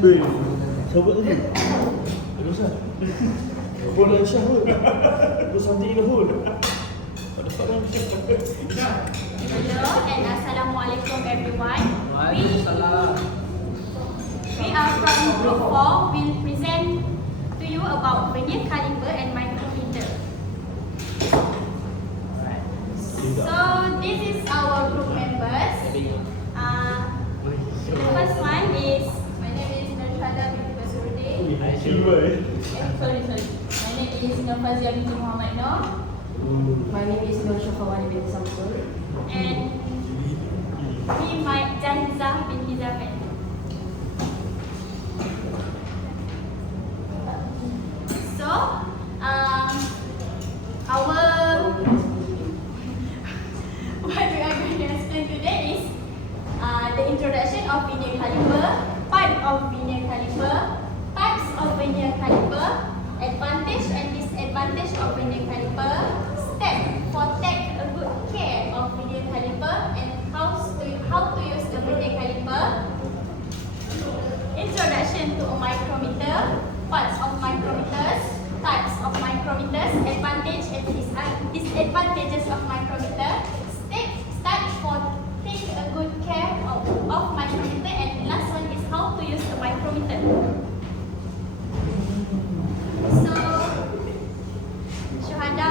Hei, sahabat tadi. Ada Syah. Pun ada Syah pun. Terus nanti dah pun. Ada Syah. Hello and Assalamualaikum everyone. Waalaikumsalam. We are from Group 4. We'll present to you about vernier caliper and micrometer. So this is our group members. The first one is, my name is Metrologi. Sorry. My name is Nafazia binti Muhammad Noor. My name is Nur Syafawani bin Samsul. And me, my Janzah binti Zafan. So, what we are going to explain today is the introduction of vernier caliper, part of vernier caliper, types of vernier caliper, advantage and disadvantage of vernier caliper, step for take a good care of vernier caliper, and how to use the vernier caliper, introduction to a micrometer, parts of micrometers, types of micrometers, advantage and disadvantages of micrometer, step for take a good care of micrometer, and last one is how to use the micrometer. So, Syahada,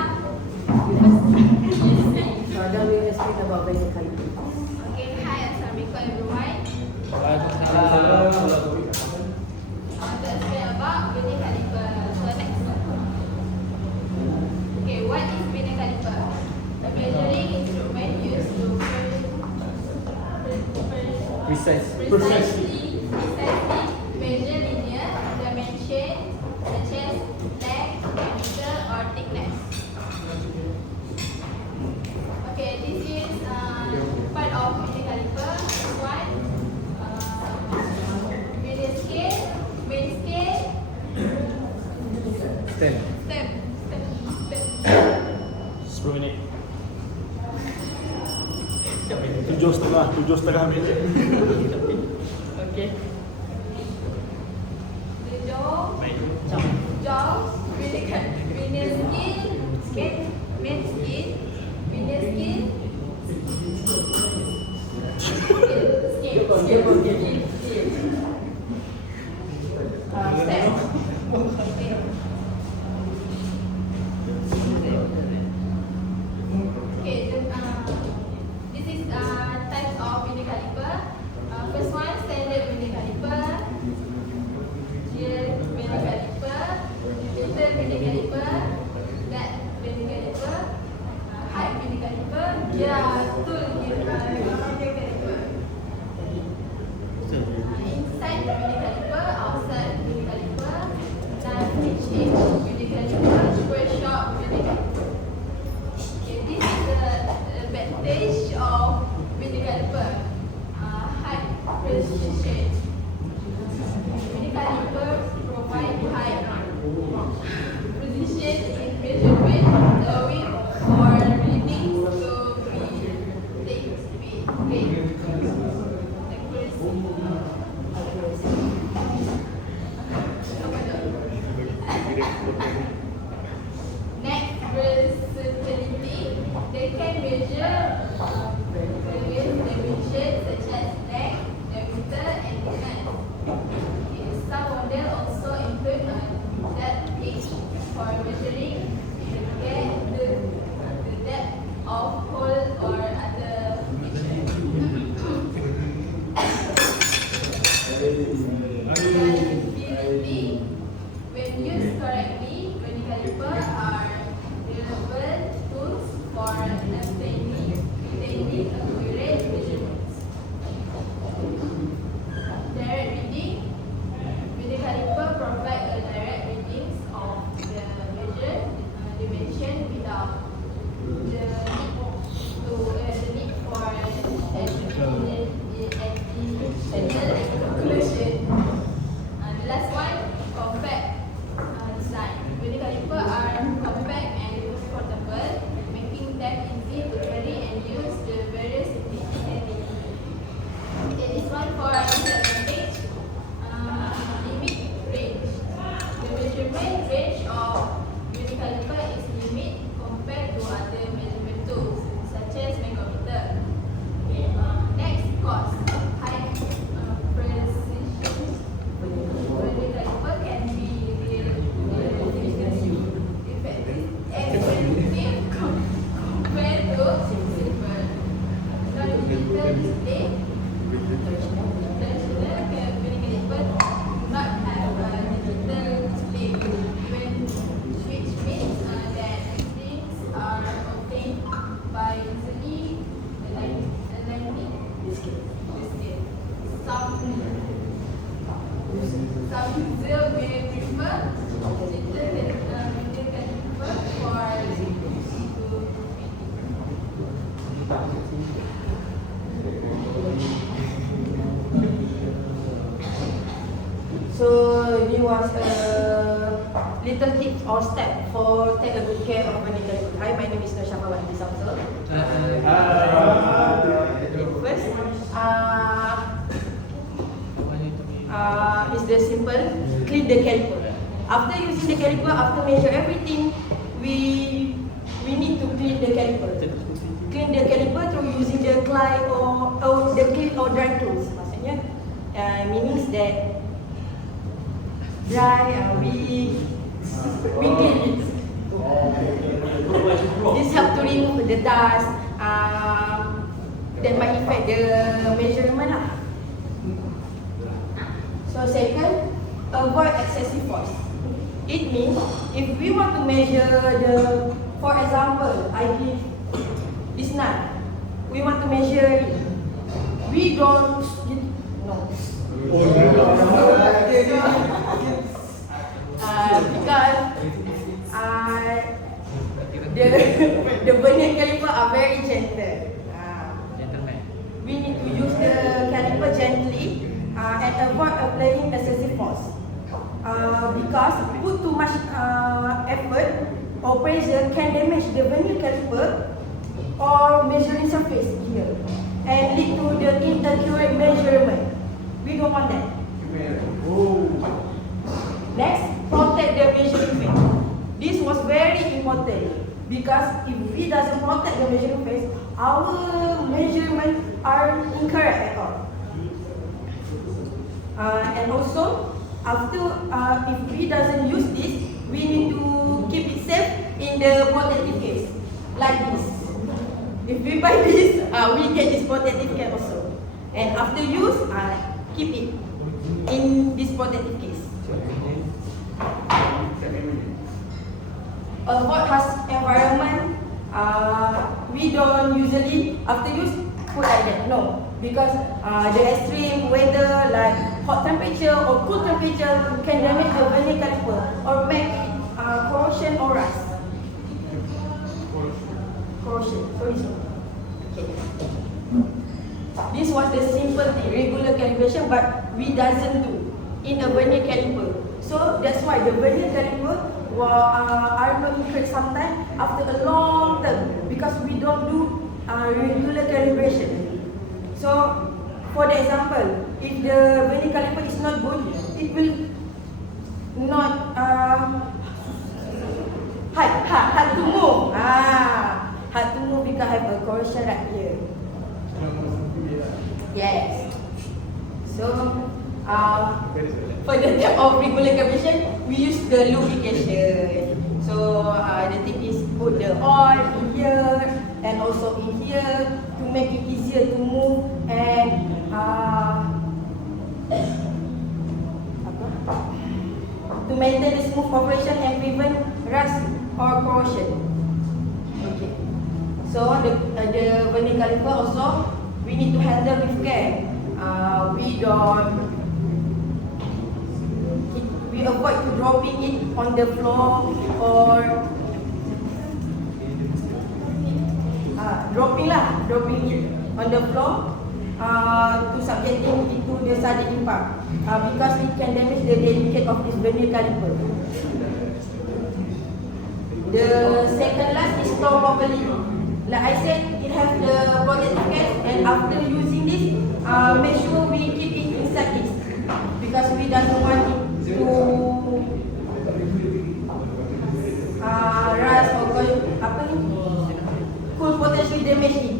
So now we will explain about vernier caliper. okay, hi, assalamualaikum everyone. Waalaikumsalam. I want to explain about vernier caliper. So next one. Okay, what is vernier caliper? A measuring instrument used to precisely measure linear dimension such as length, diameter, or thickness. Okay, this is part of vernier caliper. One, vernier scale, main scale, Stand. step. 10 minit. 7.5 minit. Okay. The jaws, vernier scale, main scale, vernier scale, scale. Step. Okay. Okay, this is types of vernier caliper. First one, standard vernier caliper, gel vernier caliper, filter vernier caliper, flat vernier caliper, height vernier caliper, tool vernier caliper. Inside vernier caliper, outside vernier caliper, dan inch vernier caliper, square shot vernier caliper. Okay, this is the advantage of vernier caliper. High precision. Vernier caliper provide high precision in measurement, allowing for readings to be next, versatility. They can measure various dimensions such as length, diameter, and thickness some user may prefer digital vernier caliper for So this was a little tip or step for take a good care of vernier caliper. Hi, my name is Nur Syahwati Samsul. First, is the simple clean the caliper. After using the caliper, after measure everything, we need to clean the caliper. Clean the caliper through using the clay or the clean or dry tools. Maksudnya, means that dry we clean it. This help to remove the dust that might affect the measurement lah. So second, avoid excessive force. It means if we want to measure for example, I give this nut. We want to measure it. We don't because the vernier caliper are very gentle. We need to use the caliper gently and avoid applying excessive force. Because put too much effort or pressure can damage the vernier caliper or measuring surface here and lead to the inaccurate measurement. We don't want that. Next, protect the measuring face. This was very important because if we doesn't protect the measuring face, our measurements are incorrect at all. And also, after if we doesn't use this, we need to keep it safe in the protective case, like this. If we buy this, we get this protective case also. And after use, keep it in this protective case. Avoid harsh environment. We don't usually after use put like that. No, because the extreme weather like hot temperature or cool temperature can damage the vernier caliper or make it corrosion or rust. Corrosion. Sorry. Okay. This was the simple thing, regular calibration, but we doesn't do in a vernier caliper. So that's why the vernier caliper are not increased sometimes after a long term because we don't do regular calibration. So, for the example, if the vernier caliper is not good, it will not hard to move. Hard to move because have a corrosion right here. Yes. So, for the type of regular calibration, we use the lubrication. So, the thing is put the oil in here and also in here to make it easier to move and to maintain the smooth operation and prevent rust or corrosion. Okay. So the vernier caliper also we need to handle with care. We avoid to dropping it on the floor or dropping it on the floor to subjecting into the sudden impact because it can damage the delicate of this vernier caliper. The second last is store properly. Like I said, it has the protective case, and after using this, make sure we keep it inside this because we don't want it to rust or could potentially damage it.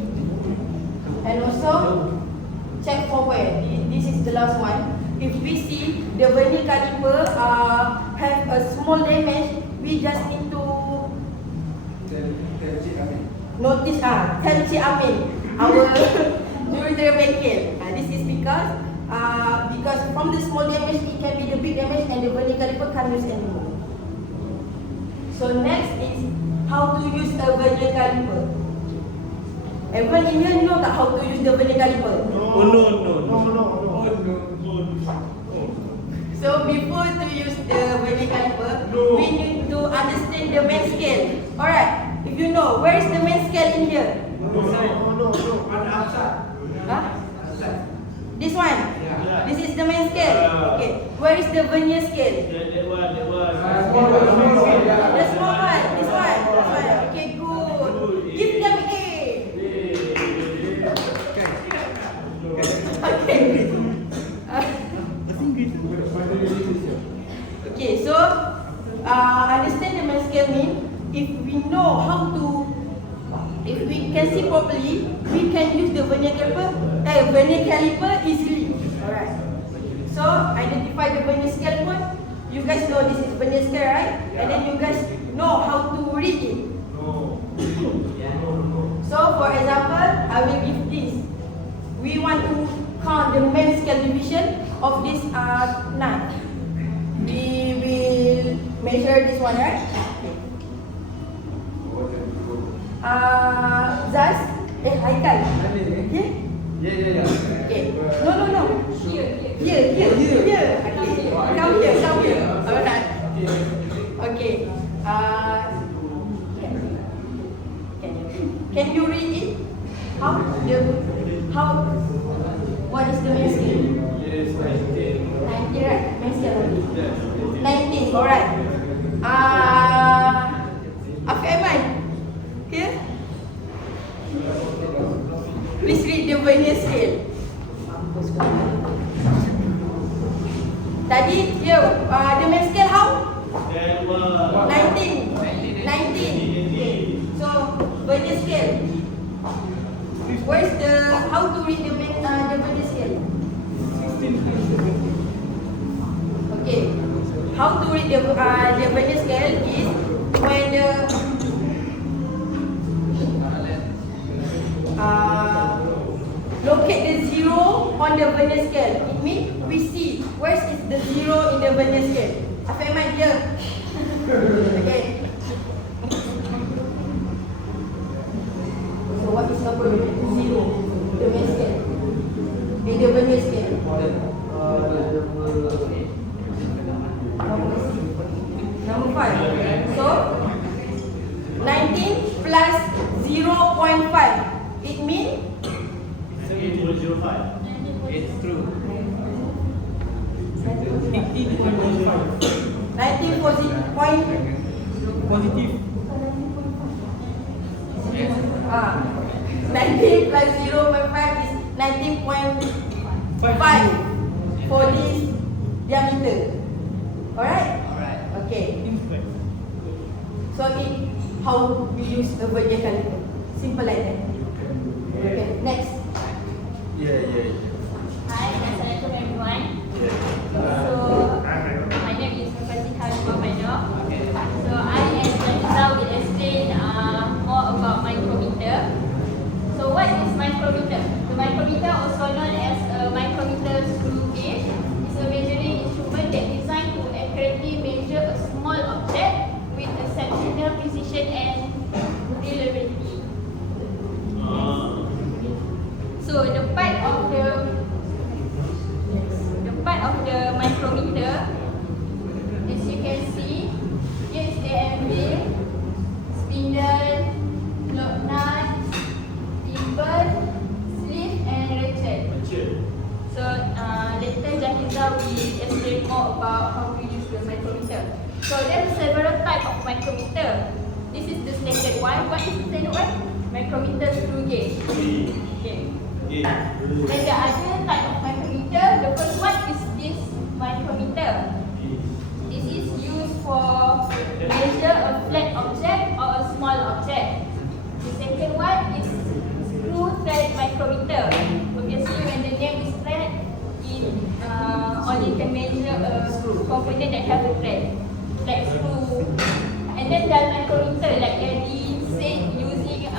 And also check for wear. This is the last one. If we see the vernier caliper have a small damage, we just need to notice tell Cik Amin, our jurutera bengkel. This is because from the small damage it can be the big damage and the vernier caliper can't use anymore. So next is how to use a vernier caliper. Everyone in here know tak how to use the vernier caliper? No. So before to use the vernier caliper, No. we need to understand the main scale. Alright, if you know, where is the main scale in here? No. On the outside. Huh? This one? Yeah. This is the main scale? Okay. Where is the vernier scale? That one. The small one. This one. Okay, good. Give them A. Okay. Okay, so understand the main scale mean if we know how to, if we can see properly, we can use the vernier caliper easily. Alright. So identify the vernier scale point. You guys know this is vernier scale, right? And then you guys know how to read it. No. So for example, I will give this. We want to count the main scale division of this knife. We will measure this one, right? Zaz, Haikal. Okay? Yeah. Okay. No. Here. Okay. Come here. Alright. Okay. Can you read it? What is the main scale? 19, right? Main scale only. 19, alright. Ahmad, here. Please read the vernier scale. Tadi here, the main scale how? 19. Okay. So vernier scale. Where's the how to read the vernier scale? Okay. How to read the vernier scale is when the locate the zero on the vernier scale. It means we see where is the zero in the vernier scale. Ahmad here. Okay. So what is number zero? The main scale. In the vernier scale. Number 5. So 19 plus 0.5. It means 18.05. It's true. 19 point. Positive. Yes. 19 plus 0.5 is 19.5 for this diameter. Alright? Okay. So how we use the vernier caliper. Simple like that. Okay, next. Yeah. Hi, assalamualaikum everyone. So, my name is Kumpulan. So, I and Zanita will explain more about micrometer. So, what is micrometer? The micrometer, also known as a micrometer screw gauge, is a measuring instrument that designed to accurately measure a small object with a centimeter precision and reliability. So the part of the micrometer, as you can see, here is the anvil, spindle, lock nut, thimble, sleeve and ratchet. So later Jahiza will explain more about how to use the micrometer. So there are several types of micrometer. This is the standard one. What is the standard one? Micrometer screw gauge. Okay. Then the other type of micrometer, the first one is this micrometer. This is used for measure a flat object or a small object. The second one is screw thread micrometer. Obviously, when the name is thread, it only can measure a component that has a thread, like screw. And then the micrometer, like Eddie said, using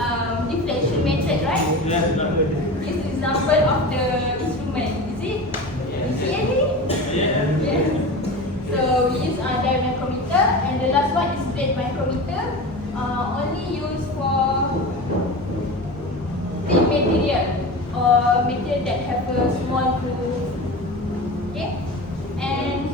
deflection method, right? This is example of the instrument. Is it? You see Eddie? Yeah. So we use dial micrometer, and the last one is plate micrometer. Only used for thin material or material that have a small groove. Okay. And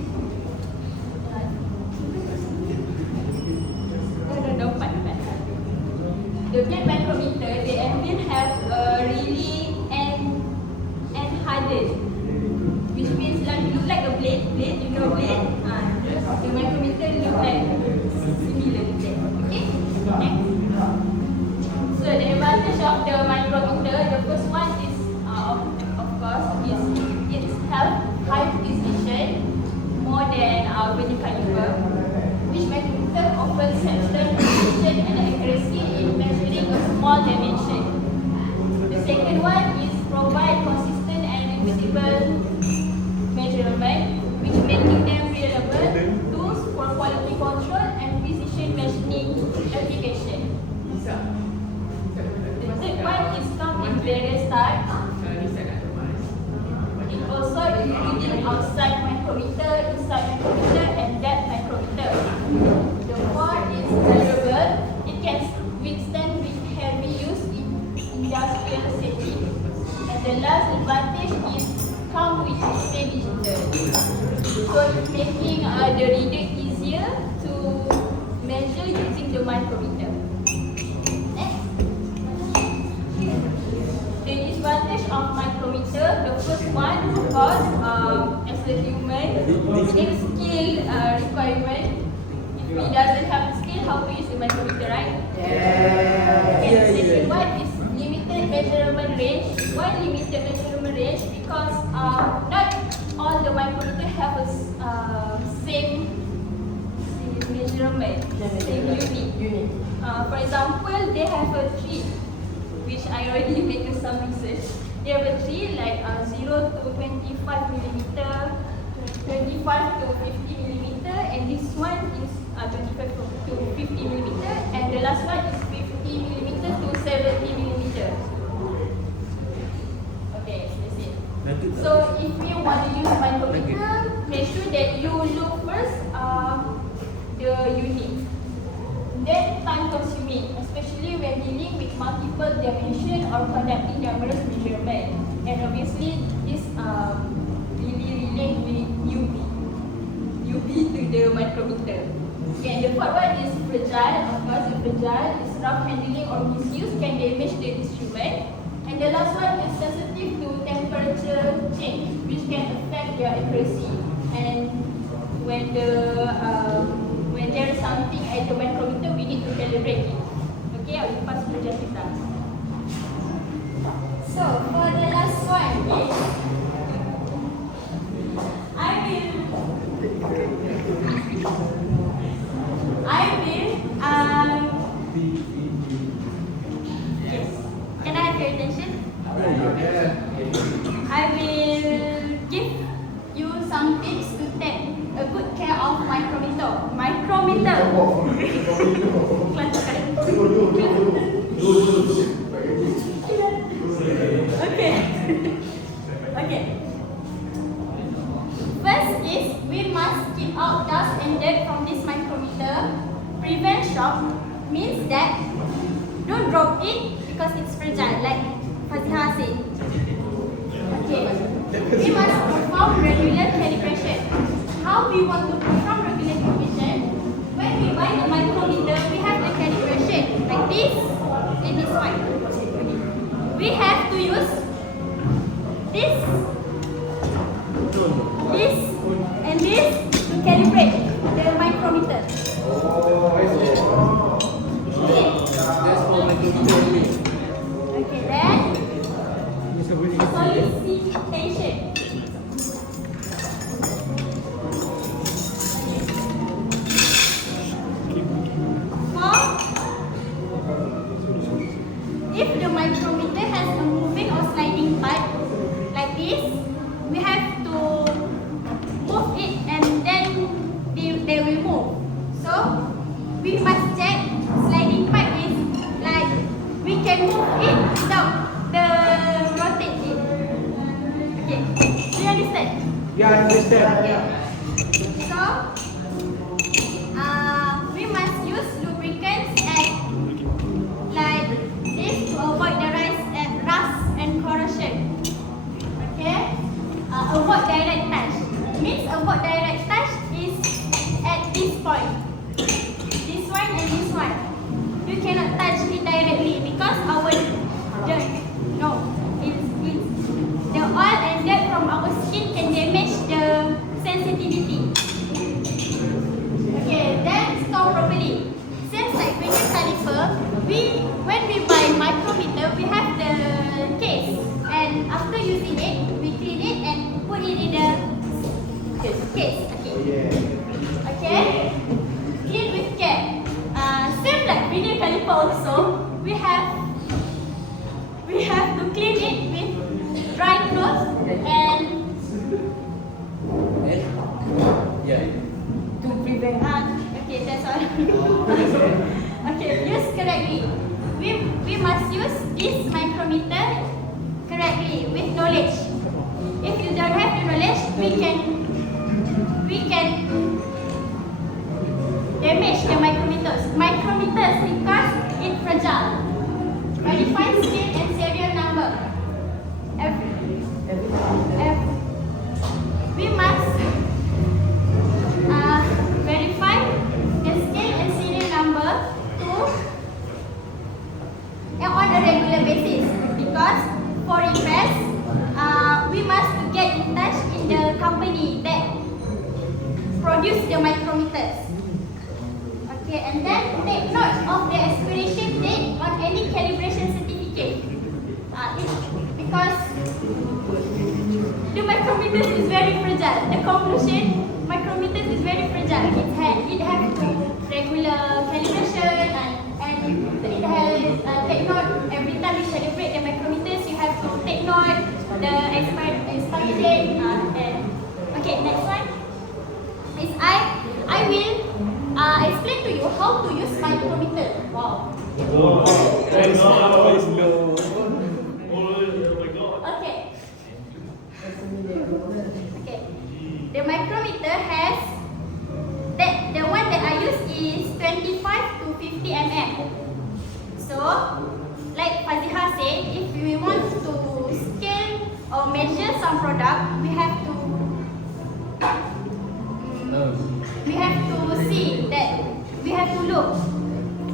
second one is provide consistent and visible measurement, which making them relevant tools for quality control and precision machining application. The third one is come in various types. It also including outside micrometer, inside micrometer, and depth micrometer. The fourth is durable. It can withstand with heavy use in industrial setting. And the last advantage is come with display digital. So it's making the reader easier to measure using the micrometer. Next. The disadvantage of micrometer, the first one, of course, as a human, needs skill requirement. If he doesn't have skill, how to use the micrometer, right? And the second one is limited measurement range. Why limited measurement range? Because not all the micrometer have a same measurement, same unit. For example, they have a tree, which I already made some research. They have a tree like 0 to 25 millimeter, 25 to 50 millimeter, and this one is 25 to 50 millimeter, and the last one is 50 millimeter to 70 millimeter. Okay, that's it. So if you want to use micrometer, make sure that you look first the unit. Then time consuming, especially when dealing with multiple dimension or conducting numerous measurement. And obviously this really relate with UV to the micrometer. Okay, and the fourth one is fragile. Of course, it's fragile. It's rough handling or misuse can damage the instrument. And the last one is sensitive to temperature change, which can affect their accuracy. And when there is something at the micrometer, we need to calibrate it. Okay, I will pass to Jessica. So for the last one is I will yes. Can I have your attention? I will give you some tips to take a good care of micrometer. Okay. First is we must keep out dust and dirt from this micrometer. Prevent shock means that don't drop it because it's fragile, like Fazha said. Okay. We must perform regular calibration. How we want to perform regular calibration? When we buy the micrometer, we have the calibration like this and this one. We have to use this, and this to calibrate the micrometer. Okay. Okay, then solicitation. If the micrometer has a moving or sliding part like this, we have to move it and then they will move. So we must check sliding part is like we can move it without the rotate it. Okay, do you understand? Yeah, I understand. Okay. So we must use lubricants like this to avoid the rust and corrosion. Okay? Avoid direct touch. Means avoid direct touch is at this point. This one and this one. You cannot touch it directly because the oil and dirt from our skin can damage the sensitivity. Okay, then store properly. Seems like vernier caliper, when we buy micrometer, we have the case, and after using it, we clean it and put it in the case. Okay. Clean with care. Same like vernier caliper also, we have to clean it we can damage the micrometers. Micrometers because it's fragile. Verify scale and serial number. We must verify the scale and serial number on a regular basis, because for repairs, we must get in touch in the company that produce the micrometers. Okay, and then take note of the expiration date on any calibration certificate. Because the micrometers is very fragile. The conclusion, micrometers is very fragile. It has to regular calibration and it has take note every time you calibrate the micrometers. You have to take note the expiry date. Okay, next one is I will explain to you how to use micrometer. Wow. Okay. Okay. The micrometer has the one that I use is 25 to 50 mm. So, like Fazihah said, if we want to scale or measure some product, we have to see that we have to look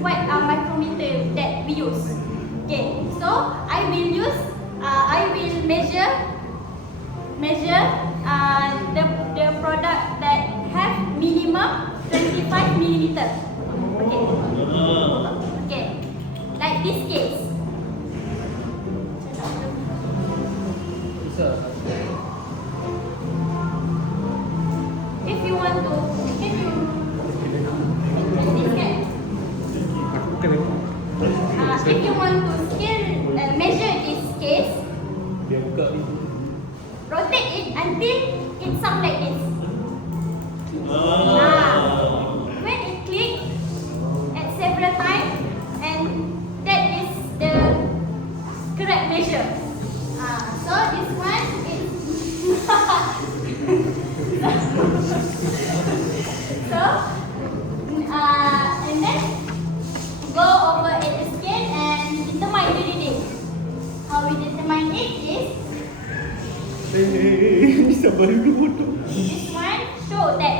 what micrometer that we use. Okay, so I will measure the product that have minimum 25 millimeter. Okay, like this case. If you want to, scale measure this case, rotate it until it sounds like this. When it clicks at several times, and that is the correct measure. So this one is and then go over at the scale and determine the reading. How we determine it is this one show that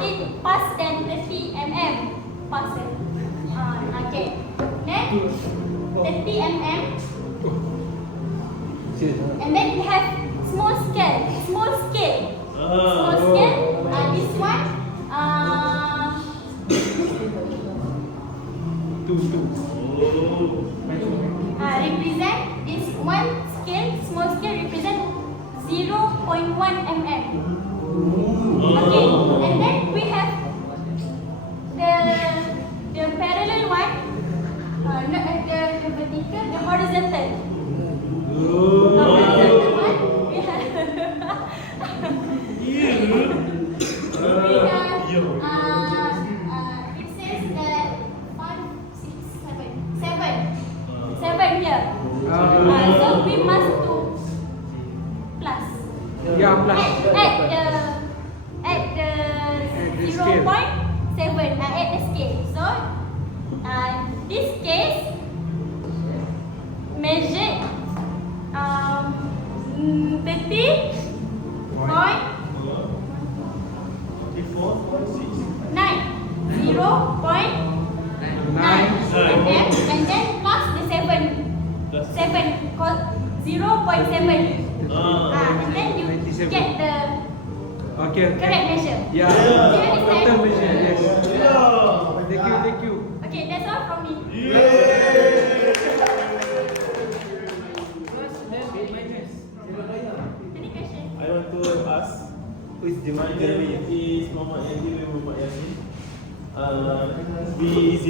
it passed than 30 mm. Okay. Next 30 mm. And then we have small scale. This one represent this one scale, small scale represent 0.1 mm. Okay, and then we have the parallel one, not the vertical, the horizontal. Horizontal one, we have it says that 5, 6, 7 here. So we must do plus. Plus. At the 0.7 at the scale. So this case measured 0.9 and then plus the 7 called 0.7. And then you get the correct measure. Total measure, yes. Thank you. Okay, that's all from me. Any question? I want to ask, my name is Muhammad Yazid Muhammad Yazid. B07.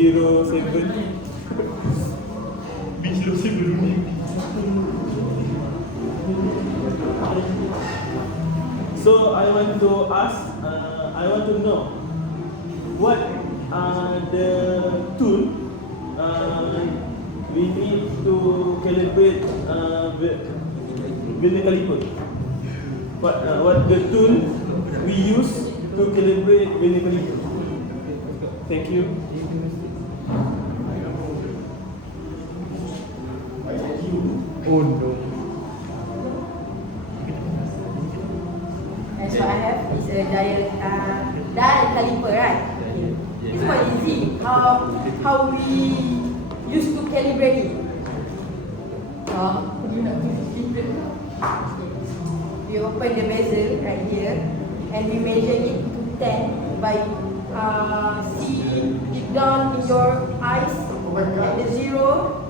So I want to ask, I want to know what the tool we need to calibrate vernier caliper. what the tool we use to calibrate vernier caliper. Thank you. Oh no. That's what I have. It's a dial caliper, right? It's quite easy. How we used to calibrate it. We open the bezel right here and we measure it to 10 by see it down in your eyes at the zero,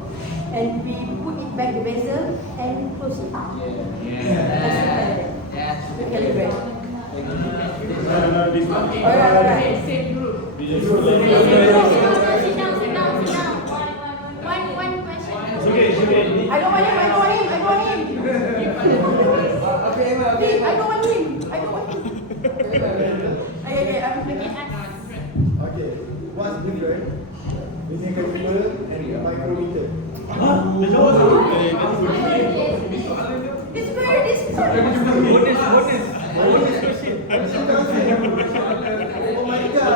and we put it back the bezel and close it. We calibrate. Alright. Sit down. One question. Okay. I don't want him. Please, I don't want him. Okay, I'm looking at. Okay, what's different between caliper and micrometer? It's very difficult. What is? Oh my god!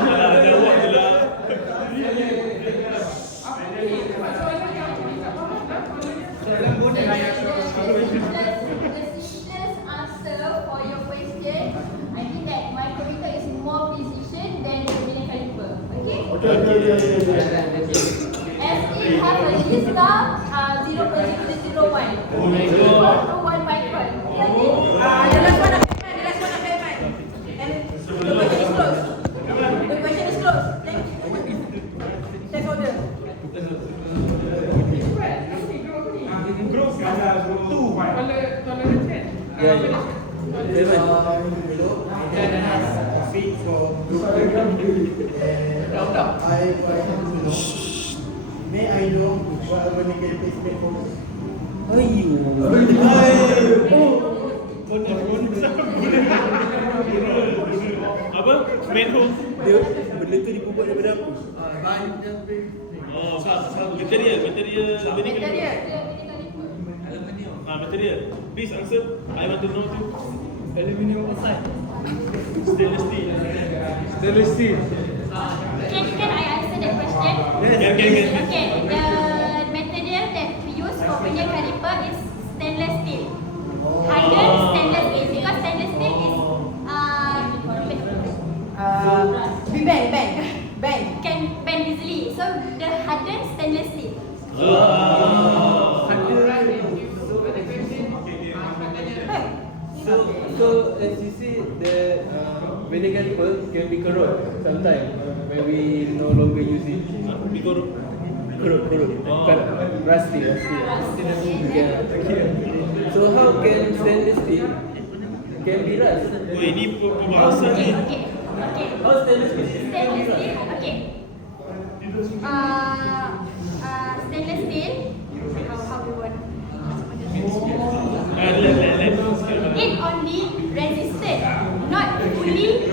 The simplest answer for your question, I think that micrometer is more precision than the vernier caliper. Okay? As it have a least count 0.001. Oh my god. 0.01 micron. Okay? The last one of payment. And the question is closed. Thank you. Take order. Feet for may I know what vernier caliper is made for? Apa? Metal. Benda tu dibuat daripada apa? Oh, material vernier caliper. Material. Please answer. I want to know too. Aluminium oxide. Stainless steel. Stainless steel. Can I answer that question? Can. Okay, the material that we use for vernier caliper is stainless steel. Hardened stainless steel, because stainless steel is can bend easily. So the hardened stainless steel. So as you see, the vernier caliper can be corrode sometimes when we no longer use it. Corrode. Rusty. Yeah. So how can stainless steel can be rust? Oh, ini pembahasan ni. Okay. How stainless steel can be Stainless rust? steel, okay. Stainless steel. How do you want? It only resisted, not fully.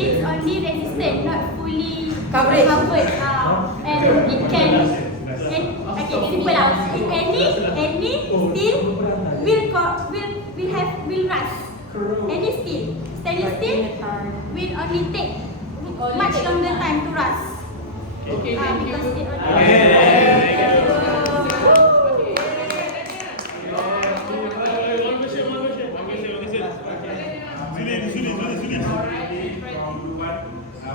It's only resisted, not fully Covered. And it can. Okay, simple lah. Any steel will rust. Any steel, stainless steel will only take much longer time to rust. Okay, Because it only.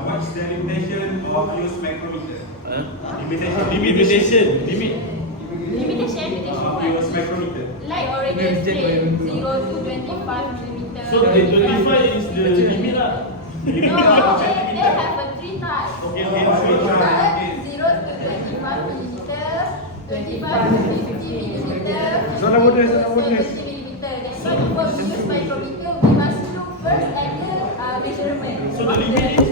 What's the limitation of use micrometer? Limitation. Limitation Of use micrometer. like already explained, 0 to 25 millimeter. So the 25 is the limit lah. No, they have a 3 types. Okay. 0 to 25 millimeter, 25 to 50 millimeter, Zona bonus. 70 millimeter. That's why before we use micrometer, we must look first at the measurement. So the limit is